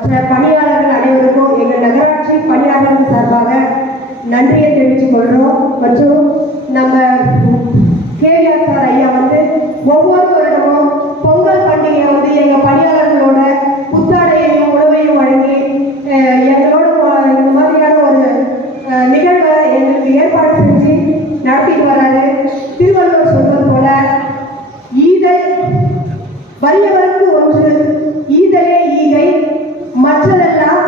மற்ற பணியாளர்கள் அனைவருக்கும் எங்கள் நகராட்சி பணியாளர்கள் சார்பாக நன்றியை தெரிவித்துக் கொள்கிறோம். மற்றும் நம்ம கேவிஆர் சார் ஐயா வந்து ஒவ்வொரு வருடமும் பொங்கல் பண்டிகையை வந்து எங்கள் பணியாளர்களோட புத்தாடையையும் உணவையும் வழங்கி எங்களோட இந்த மாதிரியான ஒரு நிகழ்வை எங்களுக்கு ஏற்பாடு செஞ்சு நடத்திட்டு வராரு. திருவள்ளுவர் சொல்வது போல ஈதல் வறியவருக்கு ஒன்று ஈதலே ஈகை மற்றதெல்லாம்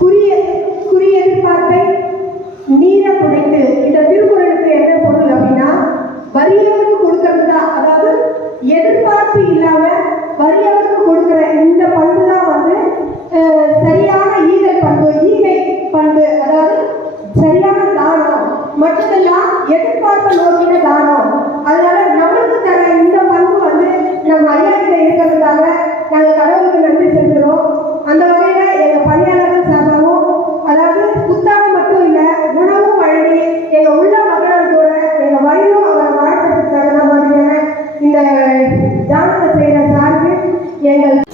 குறி எதிர்பார்ப்பை நீர புடைத்து. இந்த திருக்குறளுக்கு என்ன பொருள் அப்படின்னா, வறியவருக்கு கொடுக்கறது தான், அதாவது எதிர்பார்ப்பு இல்லாம வறியவருக்கு கொடுக்கிற இந்த பண்பு தான் வந்து சரியான ஈகை பண்பு, ஈகை பண்பு, அதாவது சரியான தானம். மற்றதெல்லாம் எதிர்பார்ப்பை நோக்கின தானம். அதனால நம்மளுக்கு தர இந்த பண்பு வந்து நம்ம ஐயா கிட்ட இருக்கிறதுக்காக நாங்கள் கடவுளுக்கு நன்றி செலுத்துகிறோம். அந்த வகையில எங்க பணியாளர்கள் சார்பாகவும், அதாவது புத்தாடம் மட்டும் இல்லை, உணவும் வழங்கி எங்க உள்ள மகளோட எங்க வயிறும் அவரை வாழ்க்கை தகுந்த மாதிரியான இந்த தானத்தை செய்யற சார்பு எங்கள்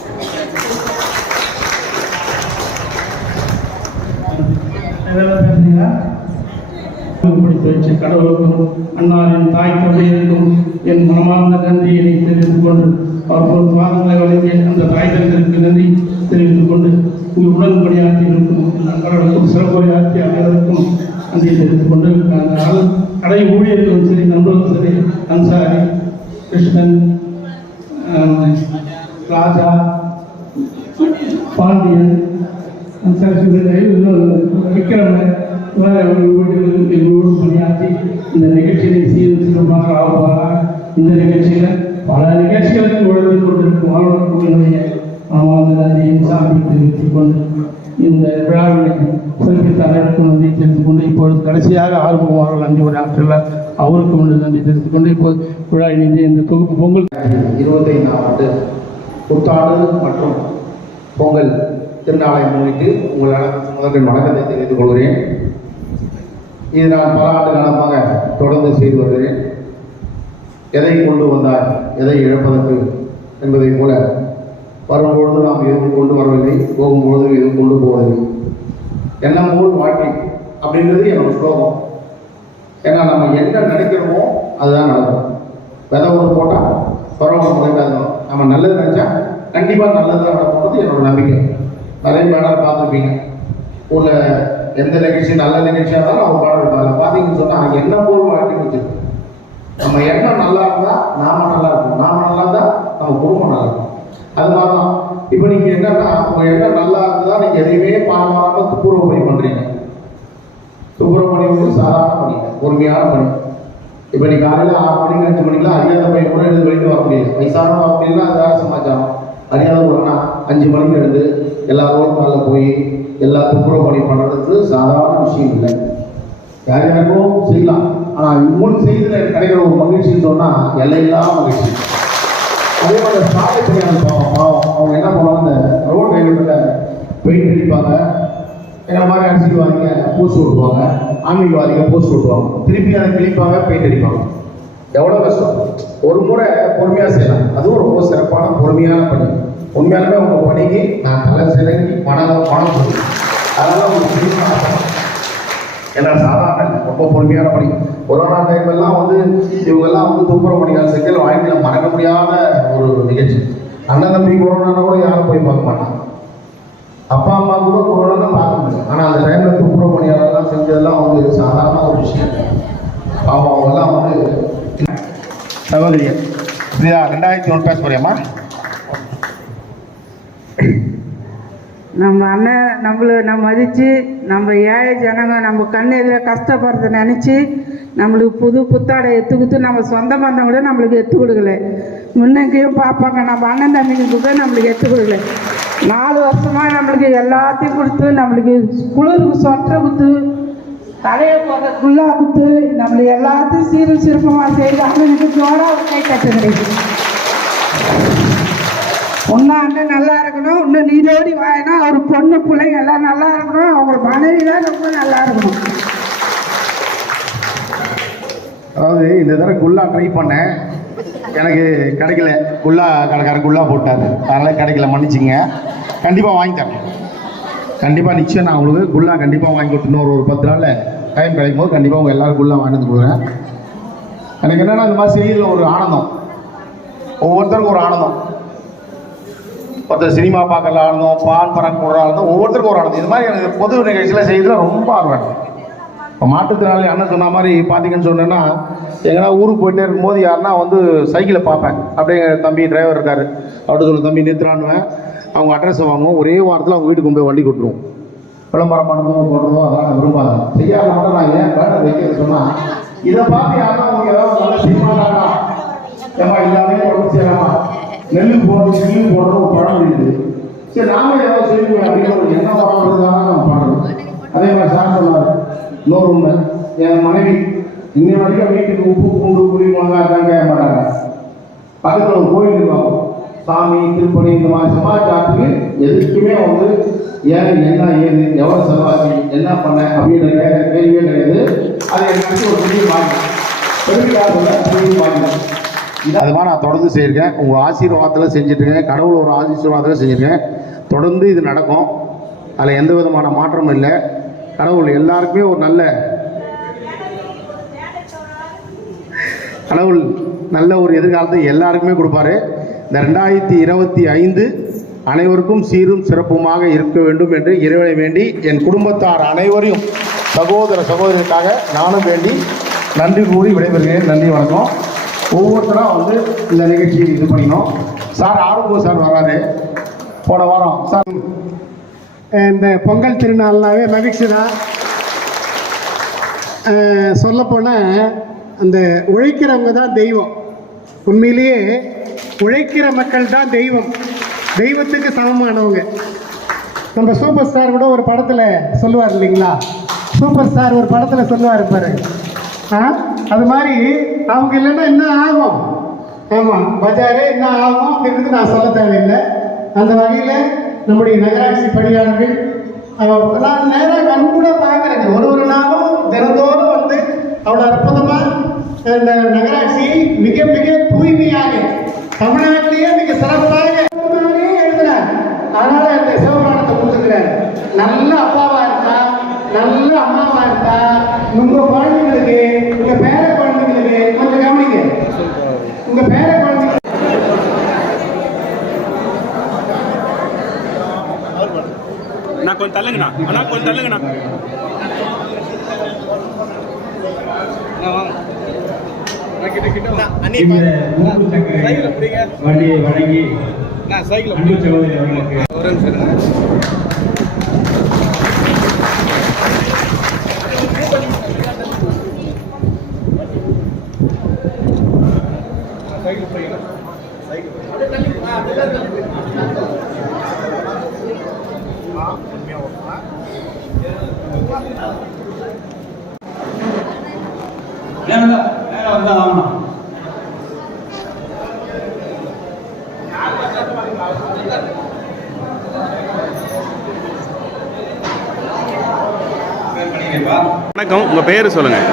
கடவுளுக்கும் அன்னாரின் தாய் தந்தையருக்கும் என் மனமார்ந்த நன்றியை தெரிவித்துக் கொண்டு அவர் வாதங்களை வழங்கிய அந்த தாய் தந்தையருக்கு நன்றி தெரிவித்துக் கொண்டு உங்கள் உடன்படியாற்றி இருக்கும் நண்பர்களுக்கும் சிறப்புரையாற்றிய அனைவருக்கும் நன்றியை தெரிவித்துக் கொண்டு கடை ஊழியர்களும் சரி, நண்பர்களும் சரி, அன்சாரி, கிருஷ்ணன், ராஜா, பாண்டியன், விக்ரமன் எங்களோடு பணியாற்றி இந்த நிகழ்ச்சியை சீரமாக ஆகுவாராக. இந்த நிகழ்ச்சியில் பல நிகழ்ச்சிகளுக்கு உழைத்து கொண்டிருக்கும் மாணவர்களுடைய நன்றியும் சாமி தெரிவித்துக் கொண்டு இந்த விழாவினை சிறப்பித்த அனைவருக்கும் நன்றி தெரிவித்துக் கொண்டு இப்பொழுது கடைசியாக ஆர்வமார்கள் நன்றி உரையாற்றில் அவருக்கும் நன்றி தெரிவித்துக் கொண்டு இப்போது விழா இணைந்து இந்த தொகுப்பு பொங்கல் 25ஆம் ஆண்டு புத்தாண்டு மற்றும் பொங்கல் திருநாளை முன்னிட்டு உங்களால் முதல் வணக்கத்தை தெரிவித்துக் கொள்கிறேன். இது நான் பல ஆண்டு காலமாக தொடர்ந்து செய்து வருகிறேன். எதை கொண்டு வந்தால் எதை இழப்பதற்கு என்பதை போல வரும்பொழுது நாம் எதுவும் கொண்டு வரவில்லை, போகும்பொழுது எதுவும் கொண்டு போவதில்லை. எண்ணம் போல் வாழ்க்கை அப்படின்றது என்னோட ஸ்லோகம். ஏன்னா நம்ம என்ன நினைக்கிறோமோ அதுதான் நடக்கும். விதை ஒன்று போட்டால் பரவாயில்ல முளைக்காது. நம்ம நல்லது நினச்சா கண்டிப்பாக நல்லதாக நடக்கும்போது என்னோட நம்பிக்கை. நிறைய பாடல் பார்த்துருப்பீங்க. ஊரில் எந்த நிகழ்ச்சி நல்ல நிகழ்ச்சியாக இருந்தாலும் அவங்க பாடல் இருப்பாங்க. பார்த்தீங்கன்னு சொன்னால் எண்ணம் போல் வாழ்க்கைன்னு வச்சுருக்கோம். நம்ம எண்ணம் நல்லா இருந்தால் நாம நல்லா இருக்கும், நாம நல்லா இருந்தால் நம்ம குடும்பம் நல்லா இருக்கும். அது மாதிரி தான் இப்போ நீங்கள் என்னன்னா உங்கள் எண்ணம் நல்லா இருந்தால் நீங்கள் எதையுமே பாரம்பரியமாக துப்புரவு பணி பண்ணுறீங்க. துப்புரவு பணி வந்து சாதாரண பணி, பொறுமையான பணி. இப்போ நீ காலையில் 6 மணிக்கு 5 மணிக்கெலாம் அறியாத பையன் கூட எழுந்து வெளியில் வர முடியாது. வயசான வர முடியல, அது வேறு சமாச்சாரம். அறியாத போனா 5 மணிக்கு எழுந்து எல்லா ரோடு மேலே போய் எல்லா துப்புரவு பணி பண்ணுறது சாதாரண விஷயம் இல்லை. யார் யாருக்கும் செய்யலாம். ஆனால் உங்களுக்கு செய்தில் கிடைக்கிற ஒரு மகிழ்ச்சின்னு சொன்னால் எல்லையில்லாத மகிழ்ச்சி. அதே மாதிரி சாலை பணியாளர் பாவம் அவங்க என்ன பண்ணுவாங்க, இந்த ரோட் ரைடுல பெயிண்ட் அடிப்பாங்க, என்ன மாதிரி அடிச்சுடுவாங்க, போஸ்ட் ஓட்டுவாங்க, ஆன்மீகவாதிகள் போஸ்ட் ஓட்டுவாங்க, திருப்பி அதை கிழிப்பாங்க, பெயிண்ட் அடிப்பாங்க. எவ்வளோ கஷ்டம். ஒரு முறை பொறுமையாக செய்யலாம். அதுவும் ரொம்ப சிறப்பான பொறுமையான பணி. உண்மையாலுமே உங்கள் பணிக்கு நான் தலை சிறங்கி பணம் கொடுக்கும். அதெல்லாம் உங்களுக்கு பிடிப்பான பணி. ஏன்னா சாதாரண ரொம்ப பொறுமையான பணி. கொரோனா டைம்லாம் வந்து இவங்கெல்லாம் வந்து துப்புரவு பணியாளர் செஞ்சல் வாழ்க்கையில் மறக்க முடியாத ஒரு நிகழ்ச்சி. அண்ணன் தம்பி கொரோனானா கூட யாரும் போய் பார்க்க மாட்டாங்க. அப்பா அம்மா கூட கொரோனா தான் பார்க்க முடியும். ஆனால் அந்த டைமில் துப்புரவு பணியாளர்லாம் செஞ்சதெல்லாம் வந்து சாதாரண ஒரு விஷயம். அவங்கெல்லாம் வந்து சகோதரி பிரியா 2001 பேச போறியாம்மா? நம்ம அண்ணன் நம்ம மதித்து நம்ம ஏழை ஜனங்க நம்ம கண் எதில் கஷ்டப்படுறத நினச்சி நம்மளுக்கு புத்தாடை எடுத்து கொடுத்து நம்ம சொந்த பந்தங்கள நம்மளுக்கு எடுத்து கொடுக்கல. முன்னங்கையும் பார்ப்பாங்க, நம்ம அண்ணன் தம்பிங்களுக்கு நம்மளுக்கு எடுத்து கொடுக்கல. 4 வருஷமாக நம்மளுக்கு எல்லாத்தையும் கொடுத்து நம்மளுக்கு குளிருக்கு சொட்டரை கொடுத்து தலையை போடுற குள்ளா கொடுத்து நம்மளுக்கு எல்லாத்தையும் சீரும் சிறப்பமாக செய்து அண்ணனுக்கு ஜோராக கை கட்டு கிடைக்கும். ஒன்றும் அண்ணன் நல்லா இருக்கணும், இன்னும் நீரோடி வாயணும், அவர் பொண்ணு பிள்ளைங்க எல்லாம் நல்லா இருக்கணும், அவங்க மனைவி தான் ரொம்ப நல்லா இருக்கணும். அதாவது இந்த தடவை குல்லா ட்ரை பண்ணேன், எனக்கு கிடைக்கல. குல்லா கடைக்காரர் குல்லா போட்டார், அதனால் கிடைக்கல, மன்னிச்சிங்க. கண்டிப்பாக வாங்கி தரேன். கண்டிப்பாக நிச்சயம் நான் உங்களுக்கு குல்லா கண்டிப்பாக வாங்கி கொடுத்துன்னு ஒரு 10 நாளில் டைம் கிடைக்கும் போது கண்டிப்பாக உங்கள் எல்லாரும் குல்லா வாங்கி வந்து கொடுக்குறேன். எனக்கு என்னென்னா இந்த மாதிரி செய்தியில் ஒரு ஆனந்தம், ஒவ்வொருத்தருக்கும் ஒரு ஆனந்தம். ஒருத்தர் சினிமா பார்க்கல ஆனந்தம், பான் பராக் போடுற ஆனந்தம், ஒவ்வொருத்தருக்கும் ஒரு ஆனந்தம். இது மாதிரி எனக்கு பொது நிகழ்ச்சியில் செய்தியில் ரொம்ப ஆர்வம். இப்போ மாற்றுத்திறனாளி அண்ணன் சொன்ன மாதிரி பார்த்தீங்கன்னு சொன்னேன்னா, எங்கன்னா ஊருக்கு போயிட்டே இருக்கும்போது யாருன்னா வந்து சைக்கிளை பார்ப்பேன். அப்படியே தம்பி டிரைவர் இருக்கார், அவர்கிட்ட சொல்ல தம்பி நிறுத்துறான்னுவேன். அவங்க அட்ரஸை வாங்குவோம், ஒரே வாரத்தில் அவங்க வீட்டுக்கு போய் வண்டி கொடுத்துருவோம். விளம்பரம் பண்ணணும் போடுறதோ அதெல்லாம் நான் விரும்பாது. செய்யாத மட்டும் நான் ஏன் பேனர் வைக்கிறது சொன்னால், இதை பார்த்து யாருன்னா அவங்க ஏதாவது நல்லா செய்ய மாட்டாங்களா, ஏமா எல்லாமே உடம்பு செய்யலாமா, நெல்லு போடுற ஒரு படம் இருக்குது, சரி நாம ஏதாவது செய்யணும் அப்படின்னு ஒரு எண்ணம் வராதுதான் நம்ம பண்ணுறோம். அதே மாதிரி சார் சொன்னார் இன்னொரு உண்மை, என் மனைவி இன்னை வரைக்கும் வீட்டுக்கு உப்பு பூண்டு புளி மிளகா எல்லாம் கேட்க மாட்டாங்க. பக்கத்தில் ஒரு கோயில் இருப்பாங்க, சாமி திருப்பணி இந்த மாதிரி சமாச்சாரத்துக்கு எதுக்குமே வந்து ஏன் என்ன ஏது எவ்வளோ செலவாச்சு என்ன பண்ண அப்படின்ற கேள்வியே கிடையாது. அதை எனக்கு ஒரு புதிய மாற்றம் பெருமையாக மாற்றம். அது மாதிரி நான் தொடர்ந்து செய்யிருக்கேன். உங்கள் ஆசீர்வாதத்தில் செஞ்சுட்ருக்கேன், கடவுள் ஒரு ஆசீர்வாதத்தில் செஞ்சுருக்கேன். தொடர்ந்து இது நடக்கும், அதில் எந்த விதமான மாற்றமும் இல்லை. கடவுள் எல்லாருக்குமே ஒரு நல்ல ஒரு எதிர்காலத்தை எல்லாருக்குமே கொடுப்பாரு. இந்த 2025 அனைவருக்கும் சீரும் சிறப்புமாக இருக்க வேண்டும் என்று இறைவனை வேண்டி என் குடும்பத்தார் அனைவரையும் சகோதர சகோதரிக்காக நானும் வேண்டி நன்றி கூறி விடைபெறுகிறேன். நன்றி, வணக்கம். ஒவ்வொருத்தரும் வந்து இந்த நிகழ்ச்சியை இது பண்ணினோம். சார் ஆடும்போது சார் வராது, போன வாரம் சார் இந்த பொங்கல் திருநாள்னாவே மகிழ்ச்சி தான். சொல்லப்போனால் அந்த உழைக்கிறவங்க தான் தெய்வம். உண்மையிலேயே உழைக்கிற மக்கள் தான் தெய்வம், தெய்வத்துக்கு சமமானவங்க. நம்ம சூப்பர் ஸ்டார் கூட ஒரு படத்தில் சொல்லுவார் இல்லைங்களா, சூப்பர் ஸ்டார் ஒரு படத்தில் சொல்லுவார் பாரு, அது மாதிரி அவங்க இல்லைன்னா என்ன ஆகும், ஆமாம் பஜாரே என்ன ஆகும் அப்படின்றது நான் சொல்ல தேவையில்லை. அந்த வகையில் நம்முடைய நகராட்சி பணியாளர்கள் நான் நேராக கண் கூட பார்க்குறேங்க, ஒரு நாளும் தினந்தோறும் வந்து அவ்வளோ அற்புதமாக இந்த நகராட்சியை மிக மிக தூய்மையாக தமிழ்நாட்டிலேயே மிக சிறப்பாக எழுதுறார். அதனால இந்த சிவபுராணத்தை கொடுத்துக்கிறார். நல்ல அப்பாவா இருந்தா, நல்ல அம்மாவா இருந்தா, உங்க குழந்தைங்களுக்கு, உங்க பேர குழந்தைங்களுக்கு கொஞ்சம் கவனிங்க, உங்க பேர குழந்தைங்க நான் கொஞ்சம் தள்ளுங்கண்ணா, அண்ணா கொஞ்சம் தள்ளுங்கண்ணா. வண்டியை வழங்கி அன்பு சகோதரி அவர்களுக்கு நேரம் வந்தா ஆகணும். வணக்கம், உங்கள் பேர் சொல்லுங்கள்.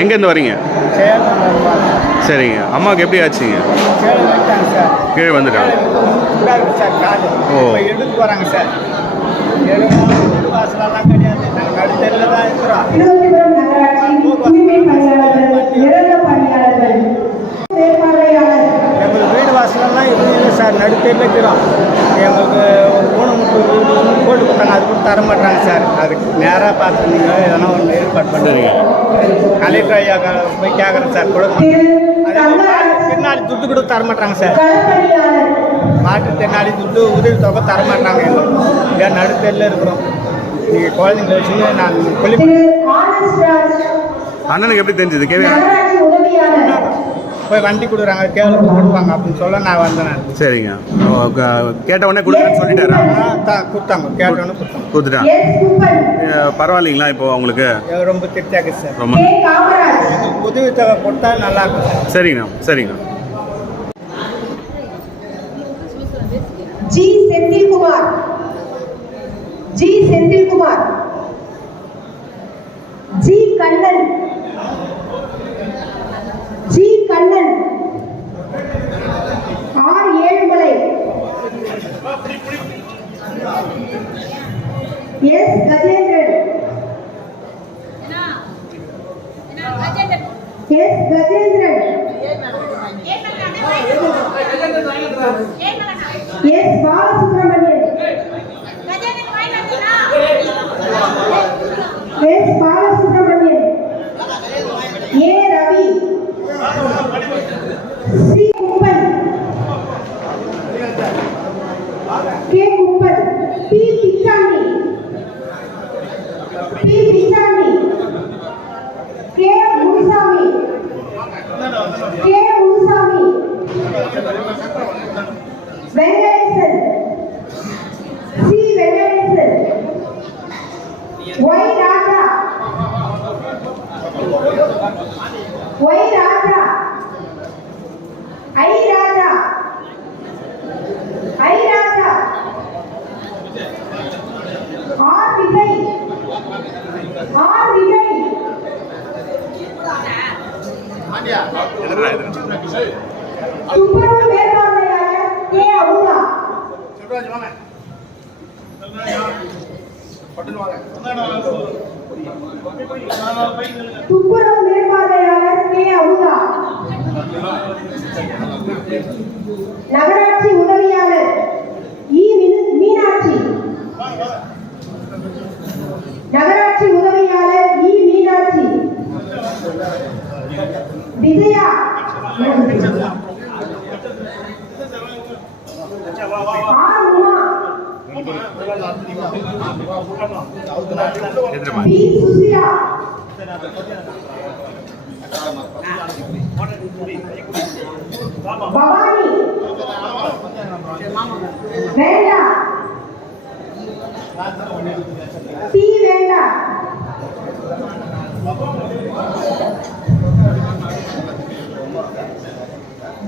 எங்கேருந்து வரீங்க? சரிங்க. அம்மாவுக்கு எப்படி ஆச்சுங்க? கீழே வந்துட்டாங்க. ஓ, எடுத்து போகிறாங்க சார். வாசலெல்லாம் கிடையாது, நாங்கள் நடுத்தெருவில் தான் இருக்கிறோம். திருவனந்தபுரம் நகராட்சி தூய்மை பணியாளர்கள், நிரந்தர பணியாளர்கள், மேற்பார்வையாளர், எங்களுக்கு வீடு வாசலெல்லாம் எதுவும் இல்லை சார், நடுத்தெருவில் இருக்கிறோம். எங்களுக்கு ஒரு ஊனமுட்டு வீடு போட்டு கொடுத்தாங்க, அது கூட தர மாட்டாங்க சார். அதுக்கு நேராக பார்த்துருந்தீங்க, எதனா ஒன்று ஏற்பாடு பண்ணுறீங்க. கலெக்டர் ஐயா போய் கேட்குறேன் சார், கொடுக்க. அதே திருநாளி துட்டு கூட தர மாட்டாங்க சார். மாற்றுத்திறனாளி துட்டு உதவி தொகை தர மாட்டாங்க. எங்களுக்கு ஏன் நடுத்தெருவில் இருக்கிறோம். நீங்கள் குழந்தைங்களை வச்சு நான் சொல்லி அண்ணனுக்கு எப்படி தெரிஞ்சது? போய் வண்டி கொடுக்குறாங்க, கேவல கொடுப்பாங்க அப்படின்னு சொல்ல நான் வந்தேன். சரிங்க. கேட்ட உடனே கொடுக்குறேன்னு சொல்லிட்டாரா? கொடுத்தாங்க, கேட்டோன்னு கொடுத்துட்டாங்க. பரவாயில்லைங்களா இப்போ உங்களுக்கு? ரொம்ப திருப்தியாக சார். ரொம்ப உதவி தொகை கொடுத்தா நல்லா இருக்கும். சரிங்கண்ணா, சரிங்க. G Senthilkumar, G Senthilkumar, G Kannan, G Kannan, R Ezhumalai, S Gajendran S Gajendran S Balasubramanian S Balasubramanian A Ravi C Kuppan K Kuppan P Pichandi P Pichandi K Munusamy K Munusamy Venkatesan C Venkatesan Y Raja Y Raja I Raja I Raja R Vijay R Vijay துப்புரவு மேற்பார்வையாளர் கே அமுதா துப்புரவு மேற்பார்வையாளர் கே அமுதா நகராட்சி உதவியாளர் இ மீனாட்சி நகராட்சி உதவியாளர் E Meenakshi Vijaya R Uma P Susila Bhavani Venda T Venda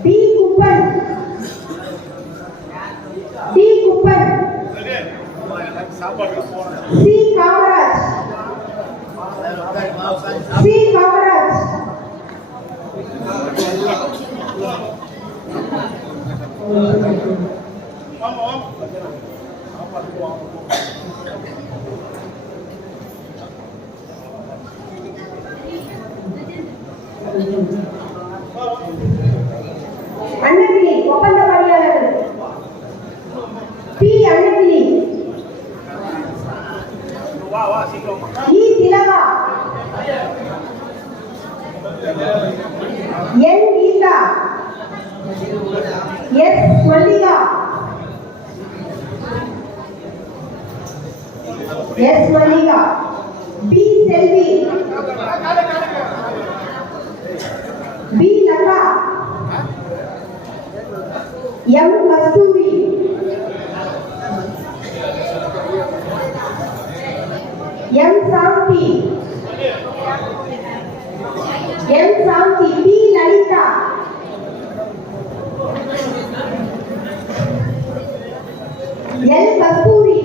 T Kuppan T Kuppan C Kamaraj C Kamaraj Annagiri ஒப்பந்த பணியாளர் P Annagiri E Thilaga N Geetha S Mallika S Mallika P Selvi P Latha M Kasthuri M Shanthi M Shanthi P Lalitha L Kasthuri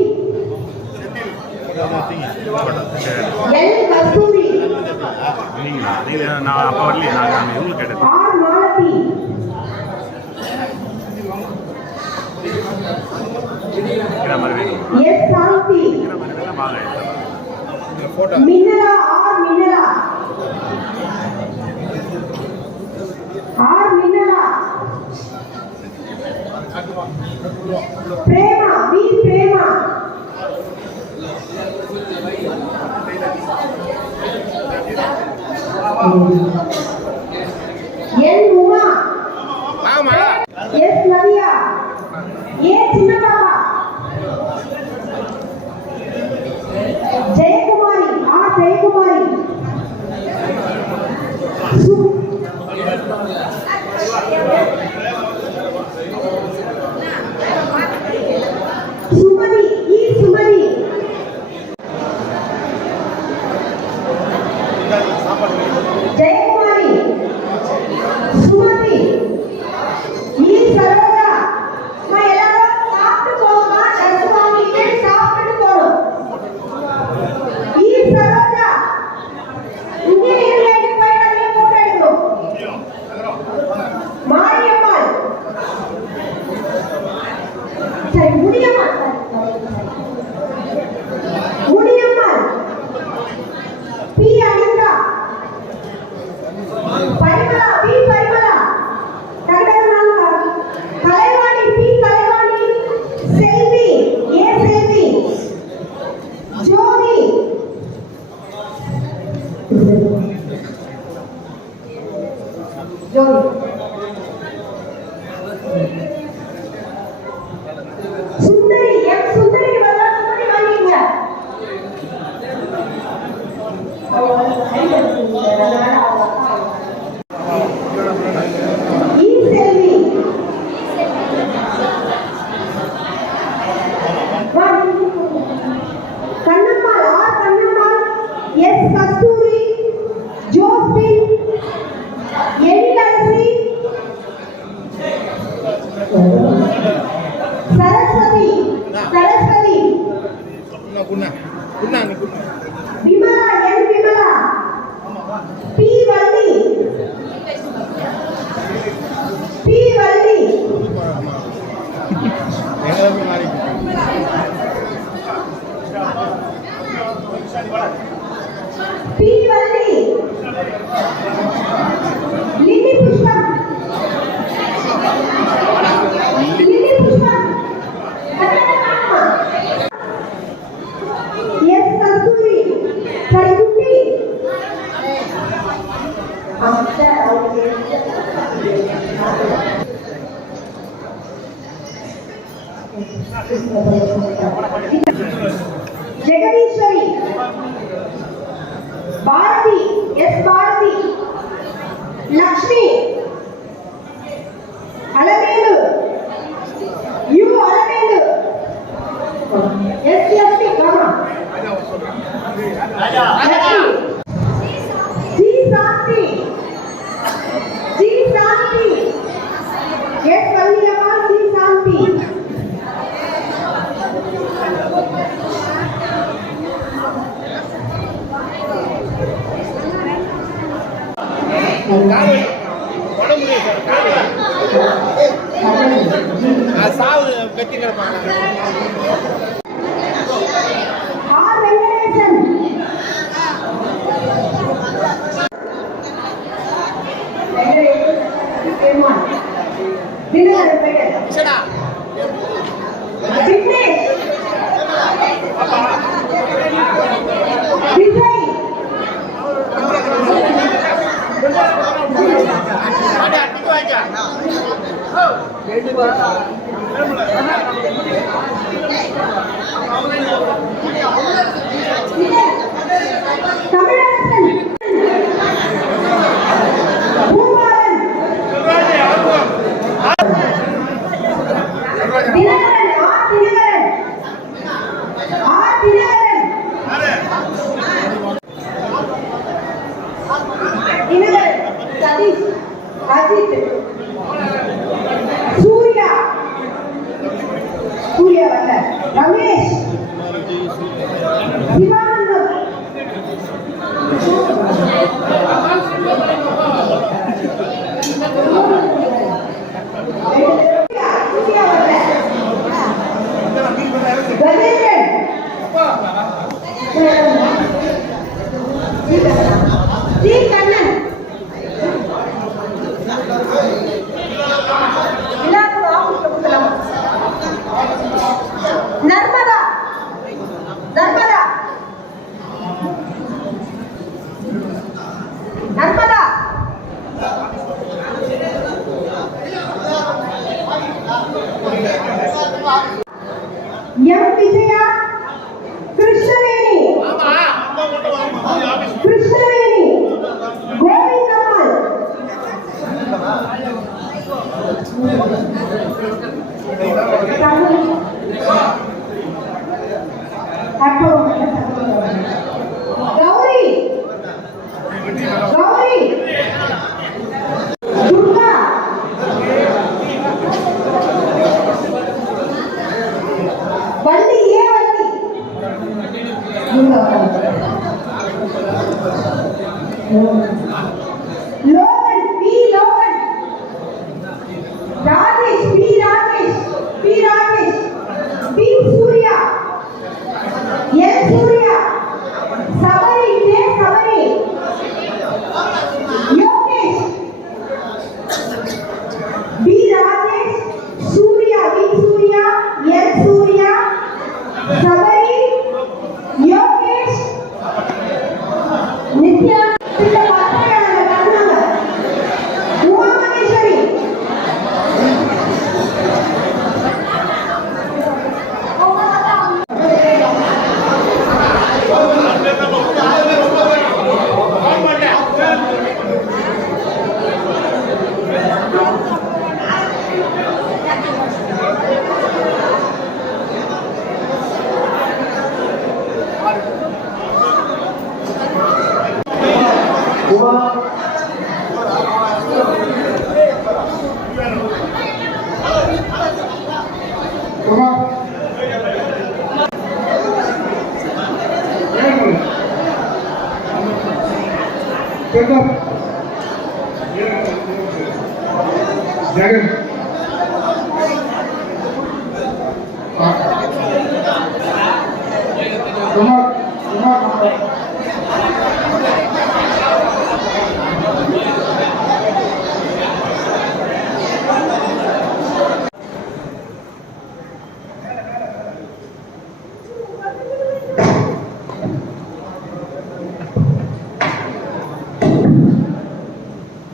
L Kasthuri நான் அப்போ வரலையே நான் இவங்க கேட்டேன் R Malathi S Shanthi Minnala R Minnala R Minnala Prema V Prema என் உமா எஸ் நதியா ஏ சின்ன பாப்பா ஜெயக்குமாரி ஆர் ஜெயக்குமாரி சுமதி இ சுமதி ஜெயக்குமாரி சுமதி இ சரோஜா எல்லாரும் சாப்பிட்டு போங்க ட்ரெஸ் வாங்கிட்டு சாப்பிட்டு போகணும் இ சரோஜா இங்கே இருந்து போய் நிறைய போட்டோ எடுக்கணும் மாரியம்மாள் சரி முடியமா Kannammal R Kannammal, S Kasthuri, Josephine, Ezhilarasi, Saraswathi Saraswathi, Vimala N Vimala, P Valli P Valli, P Valli, Lilly Pushpam, Lilly Pushpam, S Kasthuri, Karikutti, Jegadeeswari, Bharathi S Bharathi, Lakshmi, Alamelu U Alamelu, S Lakshmi Kama, G Shanthi, G Shanthi, S Valliamma, G Shanthi, R Venkatesan, Perumal, Dinakaran பெயர், விக்னேஷ், விஜய், தமிழரசன், பூபாலன், தினகரன் ஆர் தினகரன், ஆர் தினகரன், தினகரன், சதீஷ், அஜித், சூர்யா, சூர்யா வந்த, ரமேஷ், சிவானந்தம், சூர்யா வந்த, Gajendran, D Kannan, Narmada, Narmada, Narmada, M Vijaya, Krishnaveni, Krishnaveni, Govindammal, Gowri, Gowri, Durga, Valli A Valli, Logan P Logan, Rajesh P Rajesh, P Rajesh, P Surya, L Surya, Sabari J Sabari, Yogesh, P Rajesh, Surya, V Surya, L Surya, Sabari, Yogesh, Nithya, இந்த பத்திரிகையாளர் கண்ணாங்க, உமா மகேஸ்வரி, ஜெகன் குமார்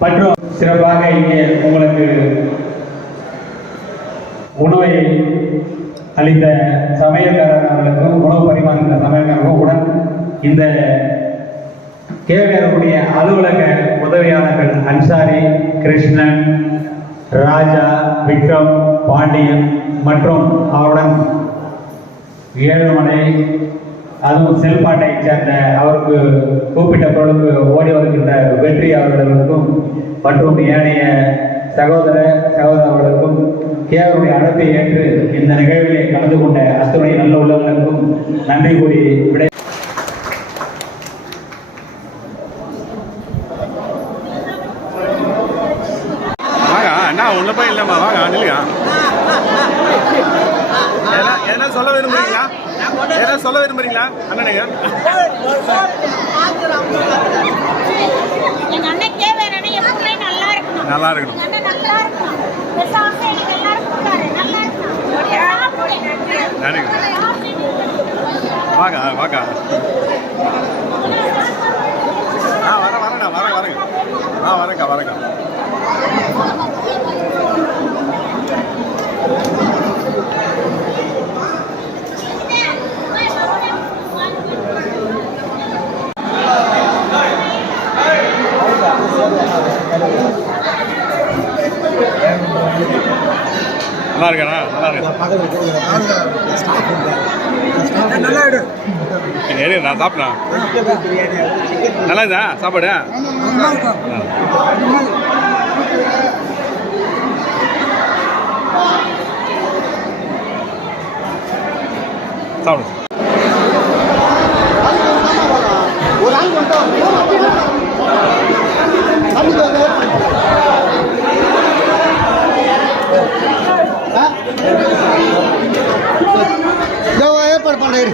மற்றும் சிறப்பாக இங்கே உங்களுக்கு உணவை அளித்த சமையல்காரர் அவர்களுக்கும் உணவு பரிமாறுகின்ற சமையல்காரர்களும் உடன் இந்த கேவருடைய அலுவலக உதவியாளர்கள் அன்சாரி, கிருஷ்ணன், ராஜா, விக்ரம், பாண்டியன் மற்றும் அவருடன் ஏழுமலை, அதுவும் செல்பாட்டை சேர்ந்த அவருக்கு கூப்பிட்ட பொருளுக்கு ஓடி வருகின்ற வெற்றி அவர்களுக்கும் மற்றும் ஏனைய சகோதரர்களுக்கும் கேவருடைய அழைப்பை ஏற்று இந்த நிகழ்விலே கலந்து கொண்ட அத்துணை நல்ல உள்ளவர்களுக்கும் நன்றி கூறி விடை. வாங்க அண்ணா உள்ள போய் இல்லைம்மா வாங்க நில்லுங்க. எதனா சொல்ல விரும்புறீங்களா? எதனா சொல்ல விரும்புறீங்களா அண்ணனுங்க? எங்க அண்ணன் கேவரனே எப்பவுமே நல்லா இருக்கணும். நல்லா இருக்கணும். எங்க அண்ணன் நல்லா இருக்கணும். பெருசாக எனக்கு எல்லாரும் கொடுத்தாரு. நல்லா இருக்கணும். வாங்க வாங்க. வரேண்ணா வரேங்க. வரேங்க. நல்லா இருக்கா? நல்லா இருக்கு. நான் சாப்பிட்டேன். நல்லா இருந்தா சாப்பாடு? சாப்பிடு. ஏற்பாடு பண்ணுறேன்.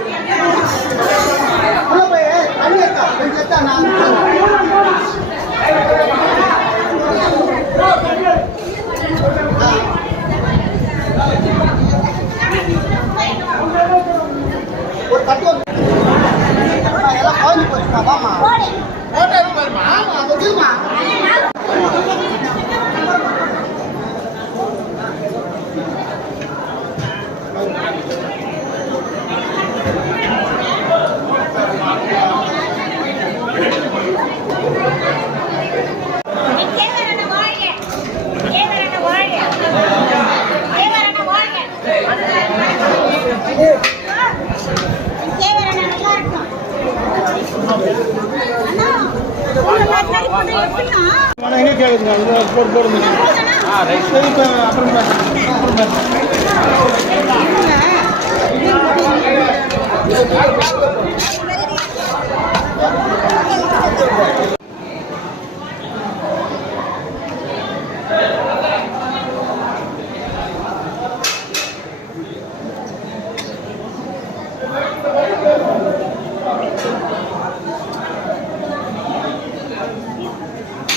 ஒரு தட்டு எல்லாம் காஞ்சி போச்சுமா வாமா பாருமா அதுமா எங்கே கேட்குதுங்க போடுங்க. அப்புறம்